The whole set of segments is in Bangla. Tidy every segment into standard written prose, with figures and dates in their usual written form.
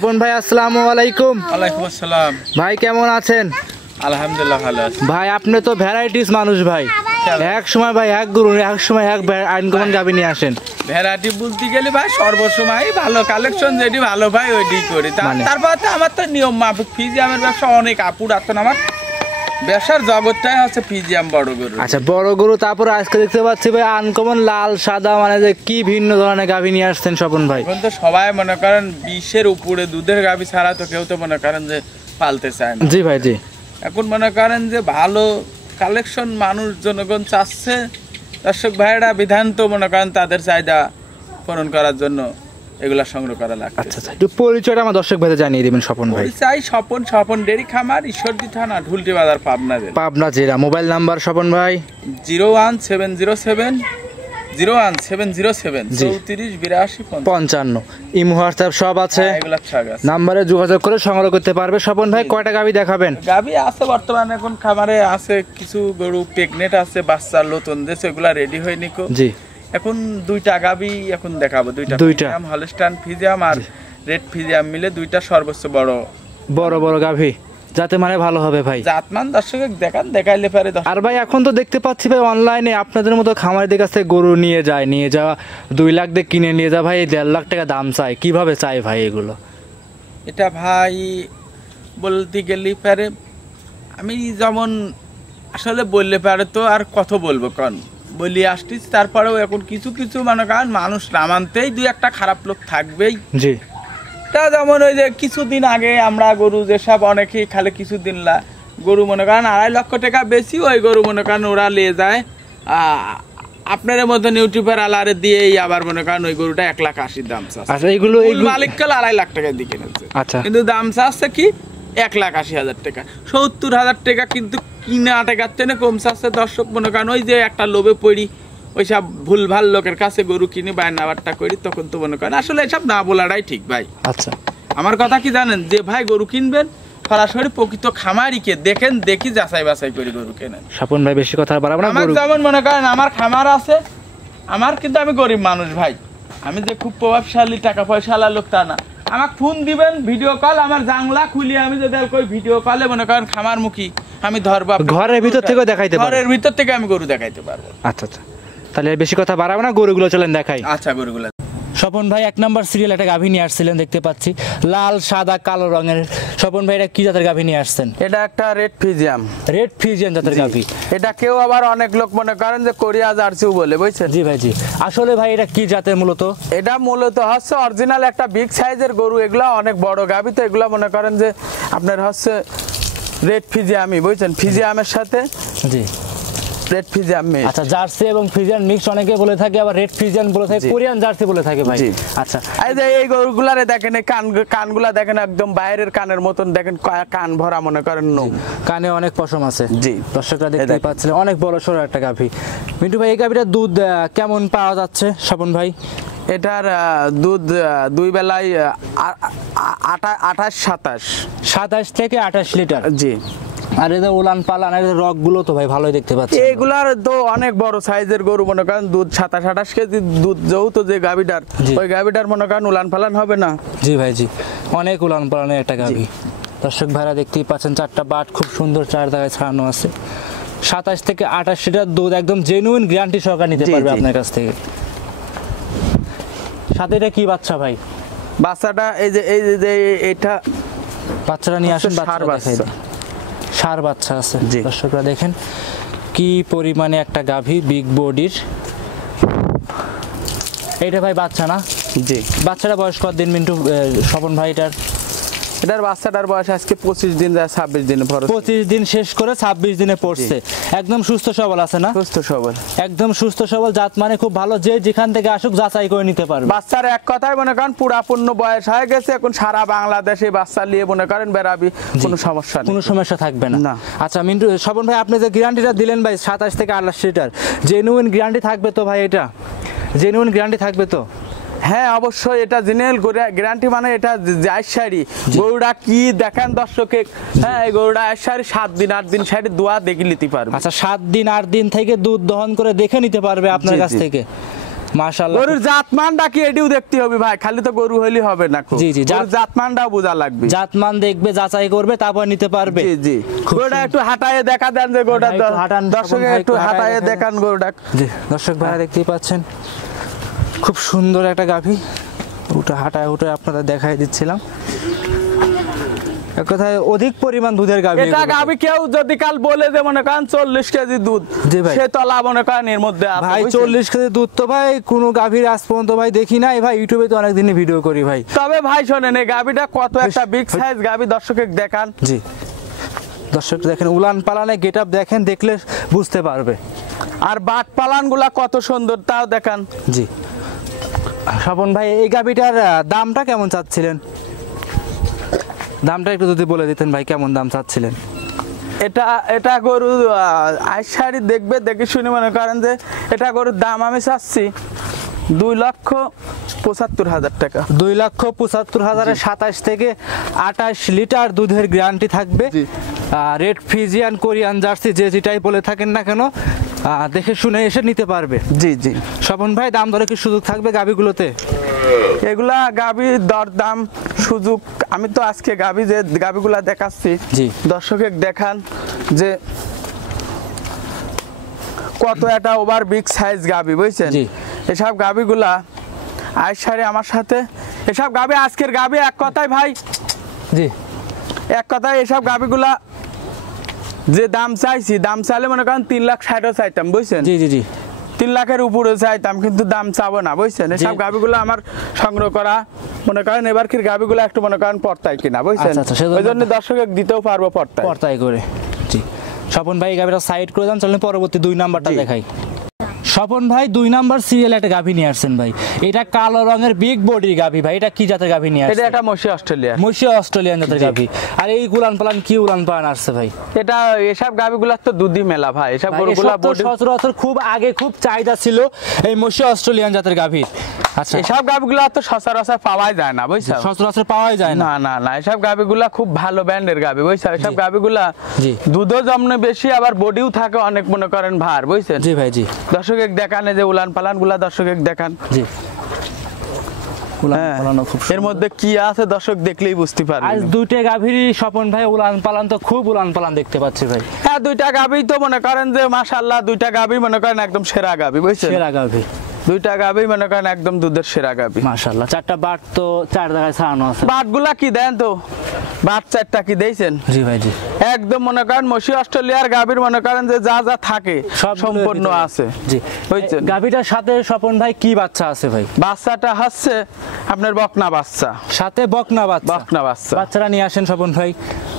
স্বপন ভাই আসসালামু আলাইকুম। ওয়ালাইকুম আসসালাম। ভাই কেমন আছেন? আলহামদুলিল্লাহ ভালো আছি। ভাই আপনি তো ভ্যারাইটিস মানুষ ভাই, এক সময় ভাই এক গরু, এক সময় এক আনকমন গাভী নিয়ে আসেন। ভ্যারাইটি বলতে গেলে ভাই সর্বসময় ভালো কালেকশন যেটি ভালো ভাই ওইটি করি। তারপর তো আমার তো নিয়ম মাফিক ফিজিয়ামের ব্যবসা অনেক আপুর আসতো না, আমার ব্যবসার জগৎটাই হচ্ছে ফিজিয়াম বড় গরু। আচ্ছা বড় গরু, তারপরে আজকে দেখতে পাচ্ছি ভাই আনকমন লাল সাদা, মানে যে কি ভিন্ন ধরনের গাভী নিয়ে আসছেন স্বপন ভাই। এখন তো সবাই মনে করেন 20-এর উপরে দুধের গাভী ছাড়া তো কেউ তো মনে করেন যে পালতে চায় না। জি ভাই জি। এখন মনে করেন যে ভালো কালেকশন মানুষ জনগণ চাচ্ছে, দর্শক ভাইয়েরা বিধান তো মনে করেন তাদের চাহিদা পূরণ করার জন্য এগুলা সংগ্রহ করা লাগে। আচ্ছা আচ্ছা, একটু পরিচয়টা আমার দর্শক ভাইদের জানিয়ে দিবেন স্বপন ভাই। পরিচয় স্বপন ডেরি খামার, ঈশ্বরদী থানা, ঢুলটি বাজার, পাবনা জেলা। পাবনা জেলা। মোবাইল নাম্বার স্বপন ভাই 01707 348255। ইমো হোয়াটসঅ্যাপ সব আছে, এগুলা সব আছে। নাম্বারে যোগাযোগ করে সংগ্রহ করতে পারবে। স্বপন ভাই কয়টা গাভী দেখাবেন? গাভী আছে বর্তমানে এখন খামারে আছে, কিছু গরু প্রেগনেন্ট আছে, বাচ্চা নতুন দেশে, এগুলা রেডি হয়নি কো। জি। এখন দুইটা গাভী এখন দেখাবো, দুইটা হলস্টাইন ফিজিয়াম আর রেড ফিজিয়াম মিলে দুইটা সর্বোচ্চ বড় বড় গাভী, যাতে মানে ভালো হবে ভাই। জাতমান দর্শক দেখাইলে পারে। আর ভাই এখন তো দেখতে পাচ্ছি ভাই অনলাইনে আপনাদের মতো খামারিদের কাছ থেকে গরু নিয়ে যাওয়া 2 লাখ দিয়ে কিনে নিয়ে যা ভাই 1.5 লাখ টাকা দাম চাই, কিভাবে চাই ভাই এগুলো? এটা ভাই বলতে গেলে পারে আমি যেমন আসলে বললে পারে তো আর কত বলবো, কারণ বলি আসছিস, তারপরেও এখন কিছু কিছু মনে করেন মানুষ নামানতেই 2-1টা খারাপ লোক থাকবেই। জি। তা যেমন ওই যে কিছুদিন আগে আমরা গরু যেসব অনেকেই খালি কিছুদিন গরু মনে করেন 2.5 লক্ষ টাকা বেশি, ওই গরু মনে করেন ওরা নিয়ে যায় আপনার মতন ইউটিউবার আলারে দিয়েই, আবার মনে করেন ওই গরুটা 1,80,000 দাম চাচ্ছে। আচ্ছা এগুলো মালিক কাল 2.5 লাখ টাকা দিয়ে কিনেছে। আচ্ছা, কিন্তু দাম চাচ্ছে কি 1,80,000 টাকা, 70,000 টাকা কিন্তু কিনা টাকার চেয়ে কম চাচ্ছে। দর্শক মনে করেন ওই যে একটা লোভে পড়ি ওইসব ভুলভাল লোকের কাছে গরু কিনে বায়নাবারটা করি, তখন তো মনে করেন আসলে এসব না বলাটাই ঠিক ভাই। আচ্ছা, আমার কথা কি জানেন, যে ভাই গরু কিনবেন সরাসরি প্রকৃত খামারিকে দেখেন, দেখি যাচাই বাছাই করে গরু কেনেন। স্বপন ভাই বেশি কথা বাড়াবো না। আমার যেমন মনে করেন আমার খামার আছে, আমার কিন্তু আমি গরিব মানুষ ভাই, আমি যে খুব প্রভাবশালী টাকা পয়সাওয়ালা লোক তা না। আমাকে ফোন দিবেন, ভিডিও কল, আমার জানলা খুলিয়ে আমি যদি কই ভিডিও কলে মনে করেন খামার মুখী আমি ধরবো, ঘরের ভিতর থেকে দেখাইতে পারবো, ঘরের ভিতর থেকে আমি গরু দেখাইতে পারবো। আচ্ছা আচ্ছা, তাহলে বেশি কথা বাড়াবো না, গরুগুলো চলেন দেখাই। আচ্ছা, গরুগুলো স্বপন ভাই 1 নাম্বার সিরিয়াল একটা গাভী নিয়ে আসছিলেন, দেখতে পাচ্ছি লাল সাদা কালো রঙের। স্বপন ভাই এটা কি জাতের গাভী নিয়ে আসছেন? এটা একটা রেড ফিজিয়াম। রেড ফিজিয়াম জাতের গাভী। এটা কেউ আবার অনেক লোক মনে করেন যে কোরিয়া জার্সিও বলে, বুঝছেন? জি ভাই জি। আসলে ভাই এটা কি জাতের মূলত? এটা মূলত হচ্ছে অরিজিনাল একটা বিগ সাইজের গরু, এগুলা অনেক বড় গাভী, তো এগুলা মনে করেন যে আপনার হচ্ছে রেড ফিজিয়ামই, বুঝছেন? ফিজিয়ামের সাথে জি রেড ফিজিয়াম মিক্স। আচ্ছা, জার্সি এবং ফিজিয়ান মিক্স অনেকে বলে থাকে, আবার রেড ফিজিয়ান বলে থাকে, কোরিয়ান জার্সি বলে থাকে ভাই। আচ্ছা, এই যে এই গরুগুলারে দেখেন, এই কানগুলা দেখেন একদম বাইরের কানের মতন, দেখেন কান ভরা মনে করেন নোম, কানে অনেক পশম আছে। জি, দর্শকরা দেখতে পাচ্ছেন অনেক বড় সড়ো একটা গাভী। মিন্টু ভাই এই গাভীটার দুধ কেমন পাওয়া যাচ্ছে স্বপন ভাই? এটার দুধ 2 বেলায় 27 থেকে 28 লিটার। জি। আর এদের উলান পালান এদের রক গুলো তো ভাই ভালোই দেখতে পাচ্ছি। এগুলার তো অনেক বড় সাইজের গরু, মনে করেন দুধ 27-28 কেজি দুধ, যেহেতু যে গাভীটার, ওই গাভীটার মনে করেন উলান পালান হবে না। জি ভাই জি, অনেক উলান পালানের একটা গাভী। দর্শক ভাইরা দেখতেই পাচ্ছেন 4টা বাট খুব সুন্দর 4 জায়গায় ছাড়ানো আছে। 27 থেকে 28 লিটার দুধ, একদম জেনুইন গ্যারান্টি সহকারে নিতে পারবে আপনার কাছ থেকে। সাথে এটা কি বাচ্চা ভাই? বাচ্চাটা এই যে এটা বাচ্চাটা নিয়ে আসেন, ষাঁড় বাচ্চা আছে। দর্শকরা দেখেন কি পরিমাণে একটা গাভী, বিগ বডির। এইটা ভাই বাচ্চা না? জি। বাচ্চাটা বয়স কত দিন মিন্টু স্বপন ভাই? এটার বাচ্চাটার বয়স আজকে 25 দিন, 26 দিনে পড়ছে। 25 দিন শেষ করে 26 দিনে পড়ছে। একদম সুস্থ সবল আছে না? সুস্থ সবল, একদম সুস্থ সবল, জাত মানে খুব ভালো, যে যেখান থেকে আসুক যাচাই করে নিতে পারবে। বাচ্চার এক কথায় মনে করেন পুরাপূর্ণ বয়স হয়ে গেছে, এখন সারা বাংলাদেশে বাচ্চা নিয়ে মনে করেন বেরাবি, কোনো সমস্যা থাকবে না। আচ্ছা মিন্টু, স্বপন ভাই আপনি যে গ্যারান্টিটা দিলেন ভাই 27 থেকে 28 লিটার, জেনুইন গ্যারান্টি থাকবে তো ভাই? এটা জেনুইন গ্যারান্টি থাকবে তো? হ্যাঁ অবশ্যই, এটা জেনুইন গ্যারান্টি, মানে এটা আইসারি গরুটা কি দেখেন দর্শকে। হ্যাঁ, এই গরুটা আইসারি 7 দিন 8 দিন সাইডে দোয়া দেখে নিতে পারবে। আচ্ছা, 7 দিন 8 দিন থেকে দুধ দহন করে দেখে নিতে পারবে আপনার কাছ থেকে। মাশাআল্লাহ। গরুর জাতমানটা কি এটিও দেখতে হবে ভাই, খালি তো গরু হইলে হবে না। জি, জি, জাতমানটাও বোঝা লাগবে। জাতমান দেখবে, যাচাই করবে, তারপর নিতে পারবে। জি জি, গরুটা একটু হাঁটায়ে দেখা দেন যে গরুটা, ভাই, একটু হাঁটান, দর্শক ভাই, একটু হাঁটায়ে দেখান। দেখান গরুটা। জি দর্শক ভাইরা দেখতেই পাচ্ছেন খুব সুন্দর একটা গাভী, ওটা হাঁটায় উঠে আপনাদের দেখাই দিচ্ছিলাম। এক কথায় অধিক পরিমাণ দুধের গাভী। এটা গাভী কেউ যদি কাল বলে যে মনে করেন 40 কেজি দুধ, জি ভাই, সে তলা মনে করেন এর মধ্যে আছে ভাই। 40 কেজি দুধ তো ভাই কোনো গাভীর আজ পর্যন্ত ভাই দেখি নাই ভাই, ইউটিউবে তো অনেক দিনই ভিডিও করি ভাই। তবে ভাই শোনেন এই গাভীটা কত একটা বিগ সাইজ গাভী, দর্শকে দেখান। জি দর্শক দেখেন, উলান পালানে গেট আপ দেখেন, দেখলে বুঝতে পারবে। আর বাট পালান গুলা কত সুন্দর তাও দেখান। জি স্বপন ভাই, এই গাভীটার দামটা কেমন চাচ্ছিলেন? দামটা একটু যদি বলে দিতেন ভাই, কেমন দাম চাচ্ছিলেন? এটা গরু আইসারি দেখবে, দেখে শুনে মনে করেন যে এটা গরুর দাম আমি চাচ্ছি 2,75,000 টাকা। 2,75,000 27 থেকে 28 লিটার দুধের গ্যারান্টি থাকবে। রেড ফ্রিজিয়ান কোরিয়ান জার্সি যে যেটাই বলে থাকেন না কেন, দেখে শুনে এসে নিতে পারবে। জি জি। স্বপন ভাই, দাম দরে কি সুযোগ থাকবে গাভীগুলোতে? এগুলা গাভীর দরদাম সুযোগ, আমি তো আজকে গাভী যে গাভীগুলা দেখাচ্ছি, জি দর্শকে দেখান যে কত একটা ওভার বিগ সাইজ গাভী, বুঝছেন? জি। এসব গাভীগুলা আইসারে আমার সাথে, এসব গাভী আজকের গাভী এক কথায় ভাই, জি এক কথায় এসব গাভীগুলা যে দাম চাইছি, দাম চাইলে মনে করেন 3,60,000 চাইতাম, বুঝছেন? জি জি জি 3 লাখের উপরে চাইতাম, কিন্তু দাম চাবো না, বুঝছেন? এসব গাভীগুলো আমার সংগ্রহ করা, মনে করেন এবার কি গাভীগুলো একটু মনে করেন পর্তায় কিনা, বুঝছেন? আচ্ছা, সেজন্য ওই জন্য দর্শকে দিতেও পারবো পর্তায়। পর্তায় করে। জি স্বপন ভাই, গাভীটা সাইড করে দেন, চলেন পরবর্তী 2 নাম্বারটা জি। দেখাই। স্বপন ভাই 2 নাম্বার সিরিয়াল একটা গাভী নিয়ে আসছেন ভাই। এটা কালো রঙের বিগ বডির গাভী ভাই, এটা কি জাতের গাভী নিয়ে এটা আসছেন? একটা মশি অস্ট্রেলিয়া। মশি অস্ট্রেলিয়ান জাতের গাভী। আর এই উলান পালান কি উলান পালান আসছে ভাই? এটা এসব গাভীগুলার তো দুধই মেলা ভাই, এসব ভাই, গরুগুলা এসব তো বডি, সচরাচর খুব আগে খুব চাহিদা ছিল এই মশি অস্ট্রেলিয়ান জাতের গাভীর। আচ্ছা, এসব গাভীগুলা তো সচরাচর পাওয়াই যায় না, বুঝছো? সচরাচর পাওয়াই যায় না। না না না, এসব গাভীগুলা খুব ভালো ব্র্যান্ডের গাভী, বুঝছো? এসব গাভীগুলা জি দুধও জমনে বেশি, আবার বডিও থাকে অনেক, মনে করেন ভার, বুঝছেন? জি ভাই জি। দর্শকে দেখান এই যে উলান পালান গুলা, দর্শকে দেখান। জি উলান হ্যাঁ, পালানো খুব এর সুন্দর। মধ্যে কি আছে দর্শক দেখলেই বুঝতে পারবে। আজ 2টে গাভীরই স্বপন ভাই উলান পালান তো খুব উলান পালান দেখতে পাচ্ছি ভাই। হ্যাঁ, 2টা গাভী তো মনে করেন যে মাশাআল্লাহ, 2টা গাভী মনে করেন একদম সেরা গাভী, বুঝছেন? সেরা গাভী। 2টা গাভী মনে করেন একদম দুধের সেরা গাভী। মাশাআল্লাহ, 4টা বাট তো 4 জায়গায় ছাড়ানো আছে। বাটগুলা কি দেন তো, বাট 4টা কি দেইছেন? জি ভাই জি। একদম মনে করেন মশি অস্ট্রেলিয়ার গাভীর মনে করেন যে যা যা থাকে সম্পূর্ণ আছে। জি বুঝছেন? গাভীটার সাথে স্বপন ভাই কি বাচ্চা আছে ভাই? বাচ্চাটা হচ্ছে আপনার বকনা বাচ্চা, সাথে বকনা বাচ্চা। বকনা বাচ্চা। বাচ্চাটা নিয়ে আসেন স্বপন ভাই।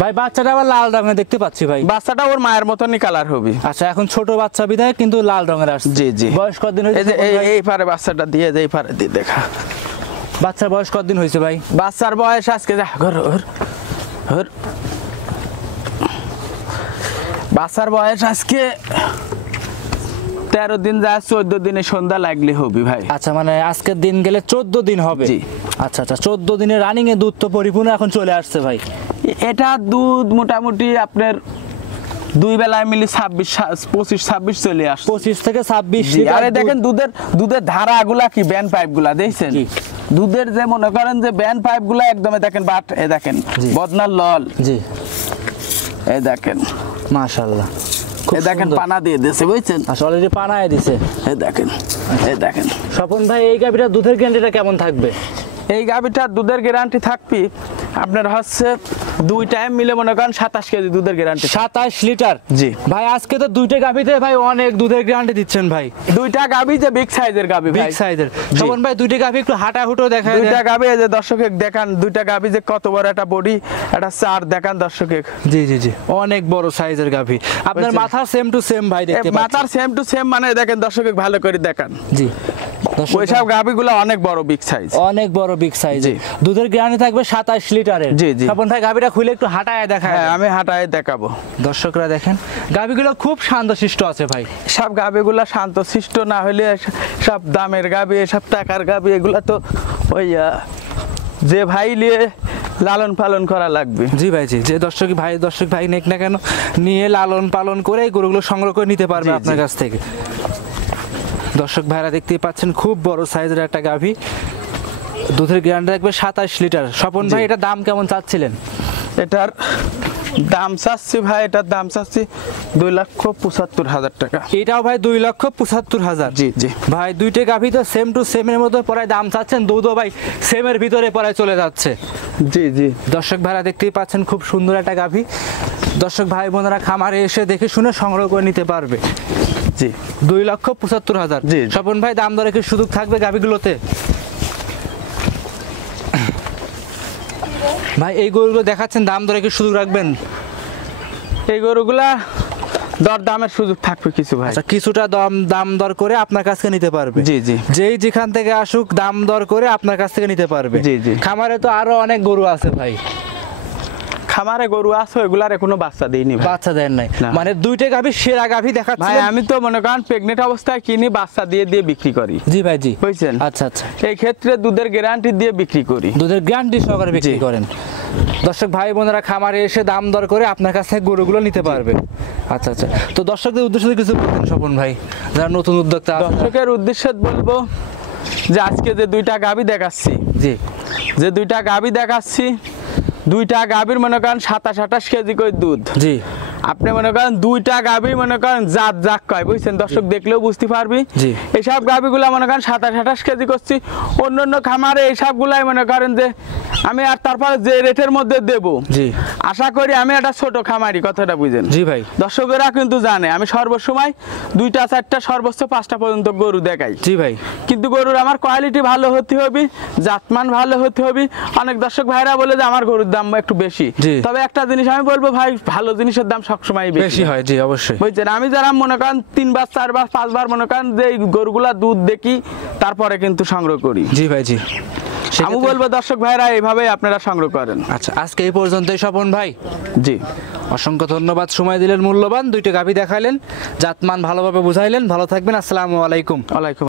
ভাই বাচ্চাটা আবার লাল রঙের দেখতে পাচ্ছি ভাই। বাচ্চাটা ওর মায়ের মতনই কালার হবে। আচ্ছা, এখন ছোট বাচ্চা বিধায় কিন্তু লাল রঙের আসছে। জি জি। বয়স কতদিন এই হয়েছে? যে এই পারে বাচ্চাটা দিয়ে, যে এই পারে দিয়ে দেখা। বাচ্চার বয়স কতদিন হয়েছে ভাই? বাচ্চার বয়স আজকে বাচ্চার বয়স আজকে 13 দিন যায়, 14 দিনে সন্ধ্যা লাগলে হবে ভাই। আচ্ছা, মানে আজকের দিন গেলে 14 দিন হবে। জি। আচ্ছা আচ্ছা, 14 দিনের রানিং এ দুধ তো পরিপূর্ণ এখন চলে আসছে ভাই। এটা দুধ মোটামুটি আপনার 2 বেলায় মিলি 25-26 চলে আসছে। 25 থেকে 26 জি, লিটার আরে দুধ। দেখেন দুধের ধারাগুলা কি, ব্যান পাইপ গুলা দেখছেন? জি। দুধের যে মনে করেন যে ব্যান পাইপ গুলা একদমই দেখেন, বাট এ দেখেন জি। বদনার লল, জি এ দেখেন, মাশাআল্লাহ, এ দেখেন পানা দিয়ে দিয়েছে, বুঝছেন? আসলে অলরেডি পানায় দিছে। এ দেখেন, এ দেখেন। স্বপন ভাই, এই গাভীটার দুধের গ্যারান্টিটা কেমন থাকবে? এই গাভীটার দুধের গ্যারান্টি থাকবে আপনার হচ্ছে 2 টাইম মিলে মনে করেন 27 কেজি দুধের গ্যারান্টি। 27 লিটার। জি ভাই, আজকে তো 2টে গাভীতে ভাই অনেক দুধের গ্যারান্টি দিচ্ছেন ভাই। 2টা গাভী যে বিগ সাইজের গাভী বিগ ভাই, সাইজের। স্বপন ভাই, 2টে গাভী একটু হাঁটা হুটো দেখায় 2টা দেন। গাভী এই যে দর্শকে দেখান, 2টা গাভী যে কত বড় একটা বডি, একটা চার দেখান দর্শকে। জি জি জি, অনেক বড় সাইজের গাভী। আপনার বুঝছেন? মাথা সেম টু সেম ভাই দেখতে পাচ্ছেন। মাথার সেম টু সেম, মানে দেখেন দর্শকে ভালো করে দেখান। জি দর্শক, ওইসব গাভীগুলো অনেক বড় বিগ সাইজ। অনেক বড় বিগ সাইজ। জি। দুধের গ্যারান্টি থাকবে 27 লিটারের। জি, জি। স্বপন ভাই, গাভীটা খুলে একটু হাঁটায় দেখায় হ্যাঁ, দেন। আমি হাঁটায় দেখাবো। দর্শকরা দেখেন, গাভীগুলো খুব শান্তশিষ্ট আছে ভাই। সব গাভীগুলা শান্তশিষ্ট না হলে সব দামের গাভী, সব টাকার গাভী, এগুলা তো ওই যে ভাই নিয়ে লালন পালন করা লাগবে। জি ভাই জি, যে দর্শক ভাই নেক না কেন, নিয়ে লালন পালন করে এই গরুগুলো সংগ্রহ করে নিতে পারবে জি, আপনার জি। কাছ থেকে। দর্শক ভাইরা দেখতেই পাচ্ছেন খুব বড় সাইজের একটা গাভী, দুধের গ্যারান্টি থাকবে 27 লিটার। স্বপন ভাই এটা দাম কেমন চাচ্ছিলেন? এটার দাম চাচ্ছি ভাই, এটার দাম চাচ্ছি 2,75,000 টাকা। এটাও ভাই 2,75,000। জি জি ভাই দুইটা গাভী তো সেম টু সেমের মতো পড়ায় দাম চাচ্ছেন, দুধও ভাই সেমের ভিতরে পড়ায় চলে যাচ্ছে। জি জি দর্শক ভাইরা দেখতেই পাচ্ছেন খুব সুন্দর একটা গাভী। দর্শক ভাই বোনেরা খামারে এসে দেখে শুনে সংগ্রহ করে নিতে পারবে। জি 2,75,000। জি। স্বপন ভাই দাম দরে কি সুযোগ থাকবে গাভীগুলোতে? ভাই এই গরুগুলো দেখাচ্ছেন, দাম দরে কি সুযোগ রাখবেন? এই গরুগুলা দরদামের সুযোগ থাকবে কিছু ভাই। আচ্ছা, কিছুটা দাম দর করে আপনার কাছ থেকে নিতে পারবে। জি জি যেই যেখান থেকে আসুক দাম দর করে আপনার কাছ থেকে নিতে পারবে। জি জি খামারে তো আরো অনেক গরু আছে ভাই। খামারে গরু আছে, ওইগুলার এখনো বাচ্চা দেয়নি ভাই। বাচ্চা দেন নাই না। মানে দুইটা গাভী সেরা গাভী ভাই দেখাচ্ছেন? আমি তো মনে করেন প্রেগনেন্ট অবস্থায় কিনি, বাচ্চা দিয়ে দিয়ে বিক্রি করি। জি ভাই জি। বুঝছেন? আচ্ছা আচ্ছা, এই ক্ষেত্রে দুধের গ্যারান্টি দিয়ে বিক্রি করি। দুধের গ্যারান্টি সহকারে বিক্রি জি। করেন। দর্শক ভাই বোনেরা খামারে এসে দাম দর করে আপনার কাছ থেকে গরুগুলো নিতে পারবে। আচ্ছা আচ্ছা, তো দর্শকদের উদ্দেশ্যে কিছু বলবেন স্বপন ভাই, যারা নতুন উদ্যোক্তা আছে? দর্শকের উদ্দেশ্যে বলবো যে আজকে যে দুইটা গাভী দেখাচ্ছি, জি দুইটা গাভীর মনে করেন 27-28 কেজি করে দুধ। জি আপনি মনে করেন দুইটা গাভী মনে করেন জাত কয়, বুঝছেন? দর্শক দেখলেও বুঝতে পারবি। জি। এইসব গাভীগুলা মনে করেন 27-28 কেজি করছি। অন্য খামারে এইসব গুলাই মনে করেন যে আমি আর তারপরে যে রেটের মধ্যে দেব, জি আশা করি আমি একটা ছোট খামারি, কথাটা বুঝেন। জি ভাই। দর্শকেরা কিন্তু জানে আমি সর্বসময় 2টা 4টা সর্বোচ্চ 5টা পর্যন্ত গরু দেখাই। জি ভাই। কিন্তু গরুর আমার কোয়ালিটি ভালো হতে হবে, জাতমান ভালো হতে হবে। অনেক দর্শক ভাইরা বলে যে আমার গরুর দাম একটু বেশি। জি। তবে একটা জিনিস আমি বলবো ভাই, ভালো জিনিসের দাম সবসময় বেশি হয়। জি অবশ্যই। বুঝছেন? আমি যারা মনে করেন 3 বার 4 বার 5 বার মনে করেন যে এই গরুগুলা দুধ দেখি, তারপরে কিন্তু সংগ্রহ করি। জি ভাই জি। আমি বলবো দর্শক ভাইরা এইভাবে আপনারা সংগ্রহ করেন। আচ্ছা, আজকে এই পর্যন্তই স্বপন ভাই। জি, অসংখ্য ধন্যবাদ, সময় দিলেন মূল্যবান, দুইটা গাভী দেখাইলেন, জাতমান ভালোভাবে বুঝাইলেন। ভালো থাকবেন, আসসালামু আলাইকুম। ওয়ালাইকুম